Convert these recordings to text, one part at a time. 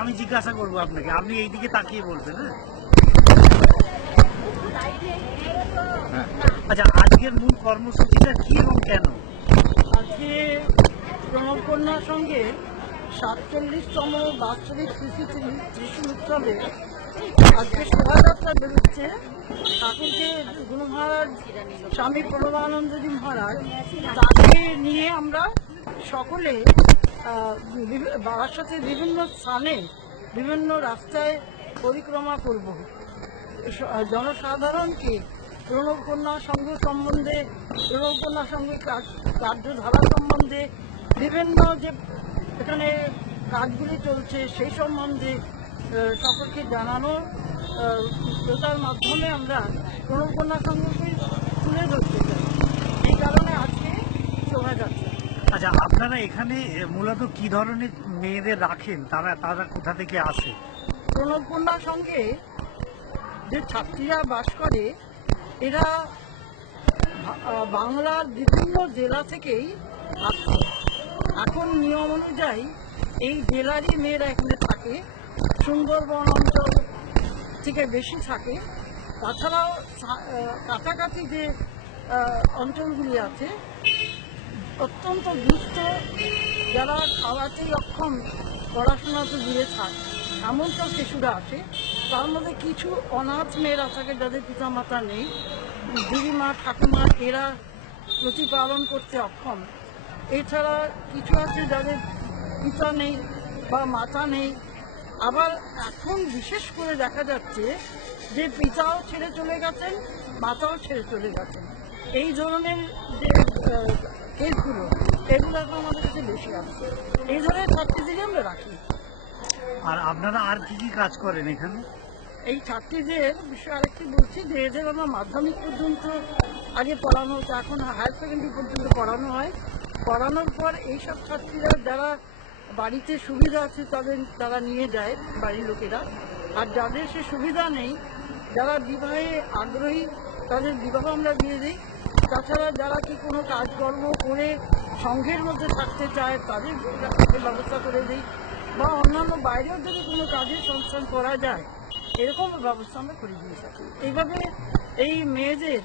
আমি জিজ্ঞাসা করবো আপনাকে, আপনি এইদিকে তাকিয়ে বলবেন। হ্যাঁ, আচ্ছা, আজকের মূল কর্মসূচিটা কি এবং কেন? আজকে প্রণব কন্যার সঙ্গে 47তম বাৎসরিক শিশু উৎসবে আজকে শোভাযাত্রা বেরোচ্ছে। ঠাকুরকে গুরু মহারাজ স্বামী প্রণবানন্দজি মহারাজ তাকে নিয়ে আমরা সকলে বারাসাতের বিভিন্ন স্থানে বিভিন্ন রাস্তায় পরিক্রমা করব। জনসাধারণকে প্রণব কন্যা সংঘ সম্বন্ধে, প্রণব কন্যা সংঘের কার্যধারা সম্বন্ধে, বিভিন্ন যে এখানে কাজগুলি চলছে সেই সম্বন্ধে সকলকে জানানো, প্রচার মাধ্যমে আমরা প্রণব কন্যা সংঘকে তুলে ধরতে চাই। এই কারণে আজকে শোভাযাত্রা। আচ্ছা, আপনারা এখানে মূলত কি ধরনের মেয়েদের রাখেন? তারা কোথা থেকে আসে? প্রণব কন্যা সঙ্গে যে ছাত্রীরা বাস করে এরা বাংলার বিভিন্ন জেলা থেকেই আসছে। এখন নিয়ম অনুযায়ী এই জেলারই মেয়েরা এখানে থাকে, সুন্দরবন অঞ্চল থেকে বেশি থাকে। তাছাড়াও কাছাকাছি যে অঞ্চলগুলি আছে অত্যন্ত দুস্থ, যারা খাওয়াতেই অক্ষম, পড়াশোনাতে দূরে থাক, এমন সব শিশুরা আসে। তার মধ্যে কিছু অনাথ মেয়েরা থাকে যাদের পিতামাতা নেই, দিদিমা ঠাকুমা এরা প্রতিপালন করতে অক্ষম। এছাড়া কিছু আছে যাদের পিতা নেই বা মাতা নেই। আবার এখন বিশেষ করে দেখা যাচ্ছে যে পিতাও ছেড়ে চলে গেছেন, মাতাও ছেড়ে চলে গেছেন। এই ধরনের যে কেসগুলো, এগুলো এখন আমাদের কাছে বেশি আসছে। এই ধরনের ছাত্রীদেরকে আমরা রাখি। আর আপনারা আর কি কি কাজ করেন এখানে? এই ছাত্রীদের বিষয়ে আরেকটি বলছি যে এদের আমরা মাধ্যমিক পর্যন্ত আগে পড়ানো হতো, এখন হায়ার সেকেন্ডারি পর্যন্ত পড়ানো হয়। পড়ানোর পর এইসব ছাত্রীরা যারা বাড়িতে সুবিধা আছে তারা নিয়ে যায় বাড়ির লোকেরা, আর যাদের সে সুবিধা নেই, যারা বিবাহে আগ্রহী তাদের বিবাহ আমরা দিয়ে দিই। তাছাড়া যারা কি কোনো কাজকর্ম করে সংঘের মধ্যে থাকতে চায় তাদের ব্যবস্থা করে দিই, বা অন্যান্য বাইরেও যদি কোনো কাজের সংস্থান করা যায় এরকম ব্যবস্থা আমরা করে দিয়ে থাকি। এইভাবে এই মেয়েদের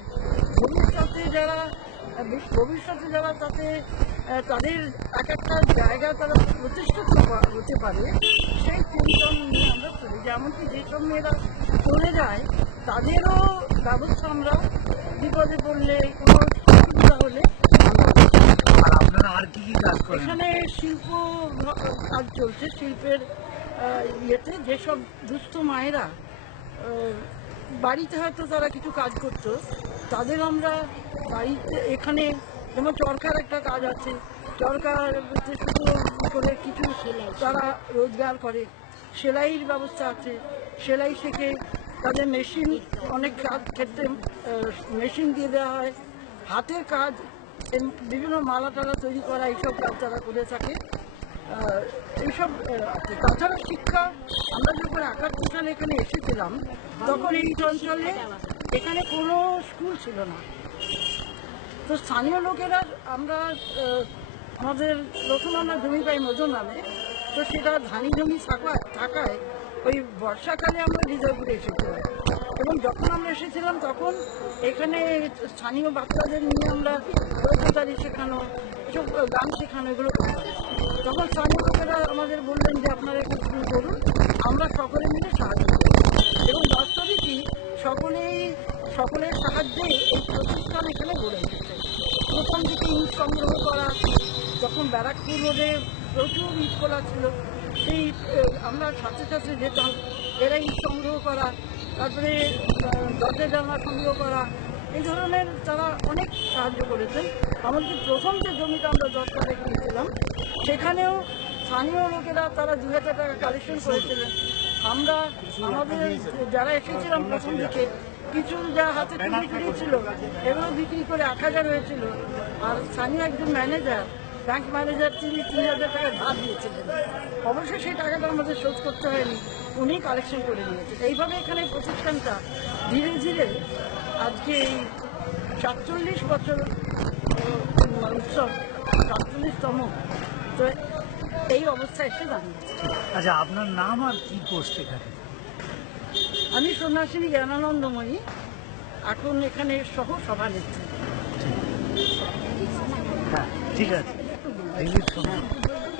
ভবিষ্যতে যারা তাতে তাদের এক একটা জায়গা তারা প্রতিষ্ঠিত হতে পারে সেই চিন্তন নিয়ে আমরা করি। যেমনকি যেসব মেয়েরা চলে যায় তাদেরও ব্যবস্থা আমরা বিপদে পড়লে, কোনো অসুবিধা হলে। আর আপনারা আর কি কি কাজ করেন? এখানে শিল্প কাজ চলছে। শিল্পের ইয়েতে যেসব দুস্থ মায়েরা বাড়িতে হয়তো তারা কিছু কাজ করতো, তাদের আমরা বাড়িতে এখানে, যেমন চরকার একটা কাজ আছে, চরকার করে কিছু তারা রোজগার করে, সেলাইয়ের ব্যবস্থা আছে, সেলাই শেখে, তাদের মেশিন, অনেক কাজ ক্ষেত্রে মেশিন দিয়ে দেওয়া হয়, হাতের কাজ, বিভিন্ন মালা টালা তৈরি করা, এইসব কাজ তারা করে থাকে। এইসব আছে। তাছাড়া শিক্ষা, আমরা যখন 71 সালে এখানে এসেছিলাম তখন এই অঞ্চলে এখানে কোনো স্কুল ছিল না। তো স্থানীয় লোকেরা আমাদের প্রথম আমরা জমি পাই মজুর নামে, তো সেটা ধানি জমি থাকায় ওই বর্ষাকালে আমরা রিজার্ভ করে এসেছিলাম। এবং যখন আমরা এসেছিলাম তখন এখানে স্থানীয় বাচ্চাদের নিয়ে আমরা রোজগারি শেখানো, এসব গান শেখানো, এগুলো করতাম। তখন স্থানীয় লোকেরা আমাদের বললেন যে আপনারা এখানে শুরু করুন, আমরা সকলে মিলে সাহায্য করি। এবং বাস্তবিকই সকলের সাহায্যে এই প্রতিষ্ঠান এখানে গড়ে উঠেছে। প্রথম দিকে ইট সংগ্রহ করা, যখন ব্যারাকপুর রোডে প্রচুর ইট খোলা ছিল, সেই আমরা সাথে সাথে যেতাম, এরা ইট সংগ্রহ করা, তারপরে দরজা জানলা সংগ্রহ করা, এই ধরনের তারা অনেক সাহায্য করেছেন। এমনকি প্রথম যে জমিটা আমরা জটকাতে গিয়েছিলাম সেখানেও স্থানীয় লোকেরা তারা 2,000 টাকা কালেকশন করেছিলেন। আমরা আমাদের যারা এসেছিলাম প্রথম দিকে কিছু যা হাতে চুরি ছিল এগুলো বিক্রি করে 1,000 হয়েছিল। আর স্থানীয় একজন ম্যানেজার, ব্যাংক ম্যানেজার, তিনি 3,000 টাকা ধার দিয়েছিলেন। অবশ্যই সেই টাকাটা আমাদের শোধ করতে হয়নি, উনি কালেকশন করে নিয়েছেন। এইভাবে এখানে প্রতিষ্ঠানটা ধীরে ধীরে আজকে এই ৪৭ বছর উৎসব, ৪৭তম, তো এই অবস্থা এসে দাঁড়িয়েছে। আচ্ছা, আপনার নাম আর কি পোস্ট এখানে? আমি সন্ন্যাসিনী জ্ঞানানন্দময়ী, এখন এখানে সহ সভানেত্রী। হ্যাঁ, ঠিক আছে। রিলিফ শুনুন।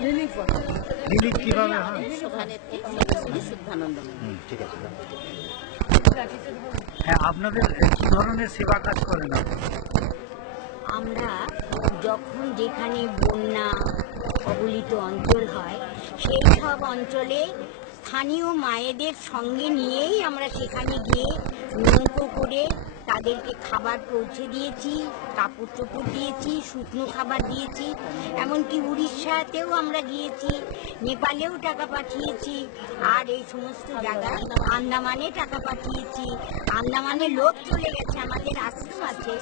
রিলিফ রিলিফ কিভাবে হয়? ঠিক আছে। হ্যাঁ, আপনাদের কি ধরনের সেবা কাজ করেন আপনারা? আমরা যখন যেখানে বন্যা কবলিত অঞ্চল হয় সেই সব অঞ্চলে স্থানীয় মায়েদের সঙ্গে নিয়েই আমরা সেখানে গিয়ে নৌকো করে তাদেরকে খাবার পৌঁছে দিয়েছি, কাপড় চোপড় দিয়েছি, শুকনো খাবার দিয়েছি। এমনকি উড়িষ্যাতেও আমরা গিয়েছি, নেপালেও টাকা পাঠিয়েছি, আর এই সমস্ত জায়গায় আন্দামানে টাকা পাঠিয়েছি। আন্দামানে লোক চলে গেছে, আমাদের আশ্রম আছে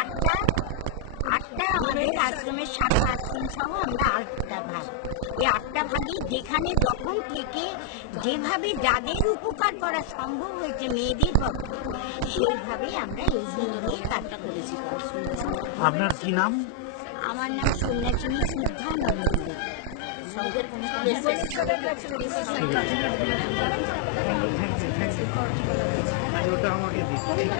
আটটা আমাদের আশ্রমের শাখা আশ্রম সহ আমরা 8টা ভাগ। এই 8টা ভাগে যেখানে যখন থেকে যেভাবে যাদের উপকার করা সম্ভব হয়েছে মেয়েদের পক্ষে সেইভাবে আমরা এগিয়ে নিয়ে কাজটা করেছি। আপনার কি নাম? আমার নাম সন্ন্যাসিনী শুদ্ধা নন্দী। ওটা আমাকে দিন।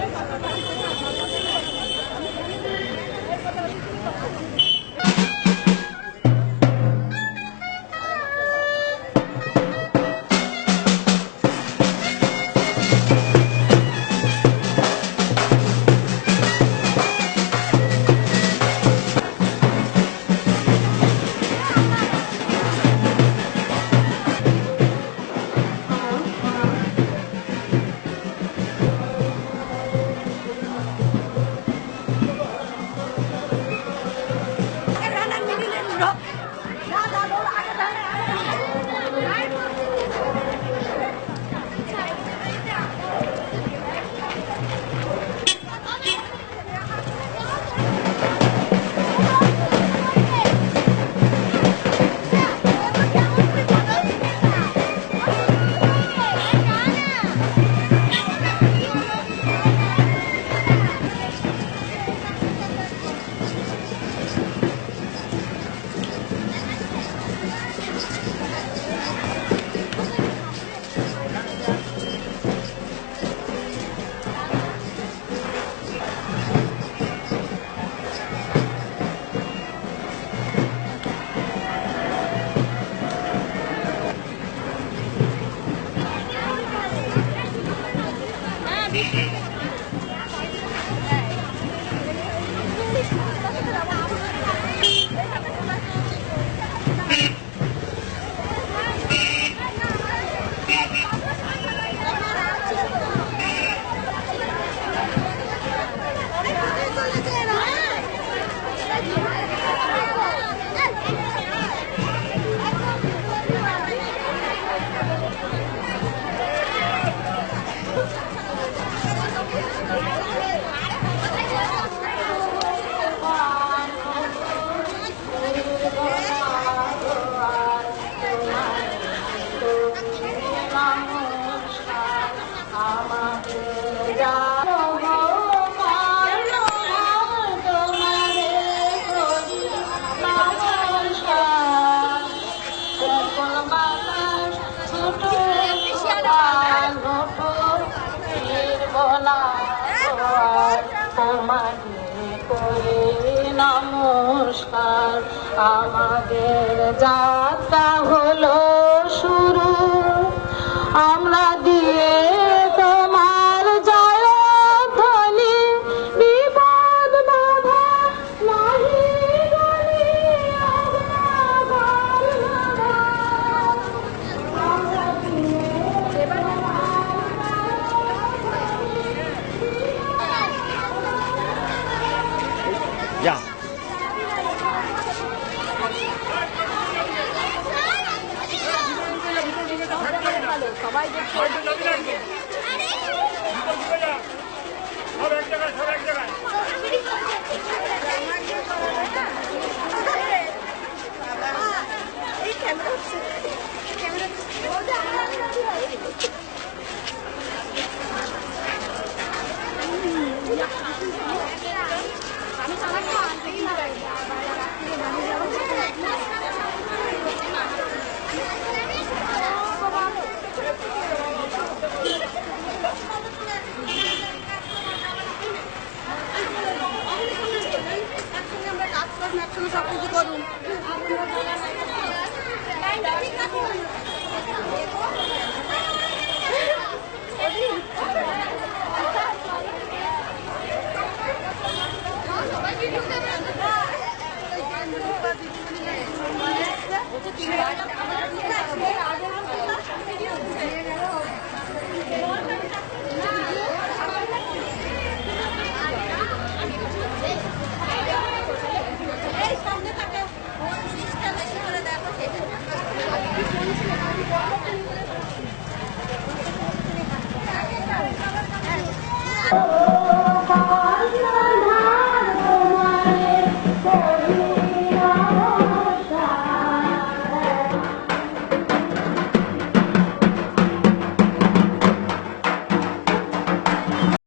নমস্কার, আমাদের যাত্রা হলো শুরু, আমরা দিয়ে তোমার জয়ধ্বনি, বিপদ বাধা নাহি গলি, আমরা দিয়ে তোমার একসঙ্গে আমরা কাজ করুন, একসঙ্গে সব কিছু করুন।